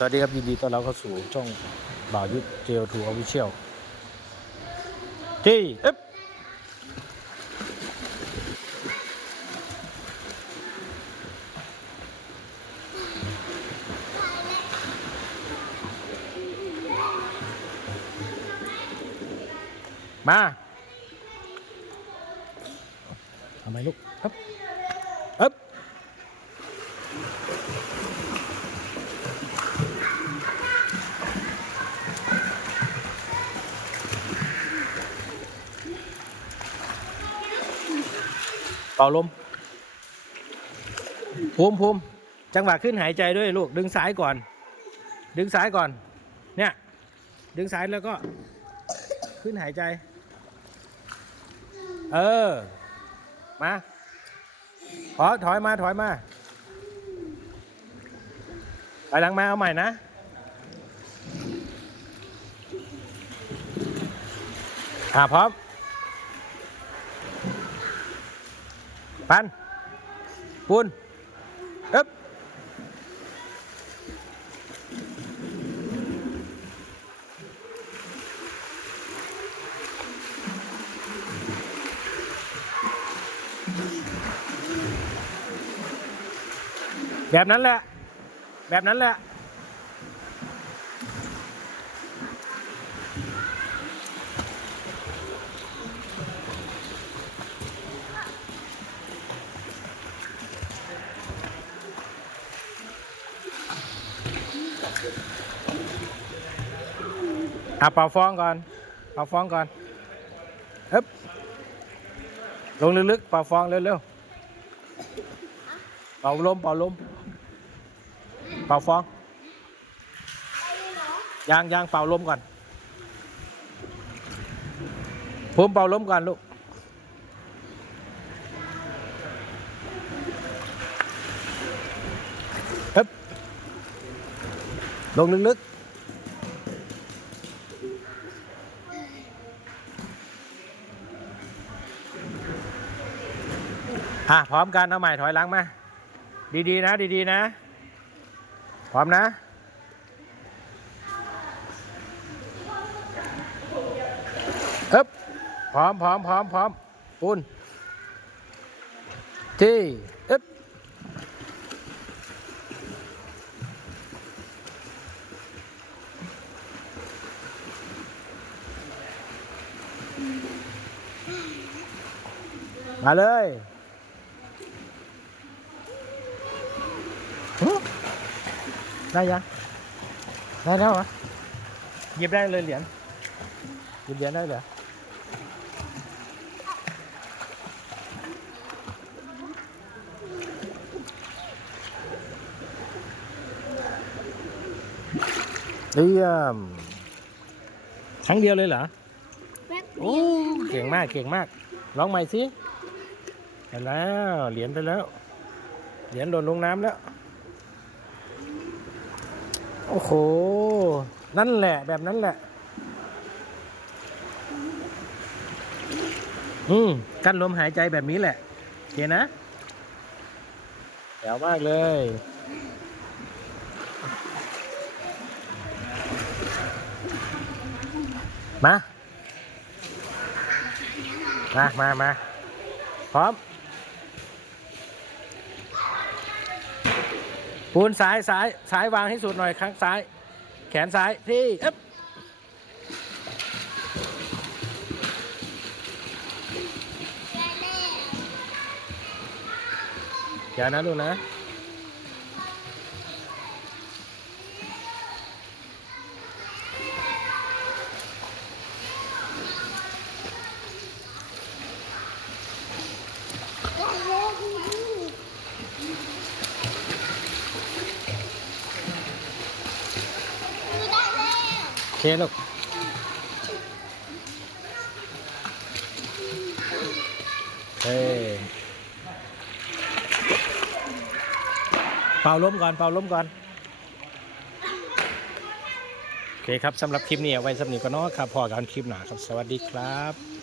สวัสดีครับ ยินดีต้อนรับเข้าสู่ช่องบ่าวยุทธเจลทูออฟฟิเชียลที่เอ๊บมาทำไมลูกเอ๊บ เป่าลมภูมิภูมิจังหวะขึ้นหายใจด้วยลูก ดึงซ้ายก่อน ดึงซ้ายก่อน เนี่ย ดึงซ้ายแล้วก็ ขึ้นหายใจ เออ มาขอถอยมาถอยมาไปหลังมาเอาใหม่นะ อ่าพร้อม ปันปูนเอ๊บแบบนั้นแหละ แบบนั้นแหละ อะเป่าฟองก่อน เป่าฟองก่อนฮึบลงลึกๆ เป่าฟองเร็วๆ เป่าลม เป่าลม เป่าฟอง ยางยางเป่าลมก่อนภูมิเป่าลมก่อนลูก ลงลึกๆอะพร้อมกันเอาใหม่ถอยหลังมา ดีๆนะ ดีๆนะ พร้อมนะเอ๊บพร้อมพร้อมพร้อมพร้อมปูนที่ มาเลยหึได้ยัง ได้แล้วเหรอหยิบได้เลยเหรียญหยิบเหรียญได้เหรอเยี่ยมครั้งเดียวเลยเหรอแป๊บโอ้ เก่งมาก เก่งมากร้องใหม่สิ เห็นแล้วเหรียญไปแล้ว เหรียญโดนลงน้ำแล้ว โอ้โห นั่นแหละแบบนั้นแหละ อืมกั้นลมหายใจแบบนี้แหละโอเคนะแจ๋วมากเลยมา มา มา มา พร้อม ปูนซ้ายซ้ายซ้ายวางให้สุดหน่อยข้งซ้าย แขนซ้ายที่เอ๊บอย่านะลูกนะ ได้แล้วคือได้แล้ว โอเค ลูกเฮ้เป่าล้มก่อน เป่าล้มก่อน โอเคครับสำหรับคลิปนี้เอาไว้สำหรับนี้ก็เนาะครับพอกันคลิปหนาครับ สวัสดีครับ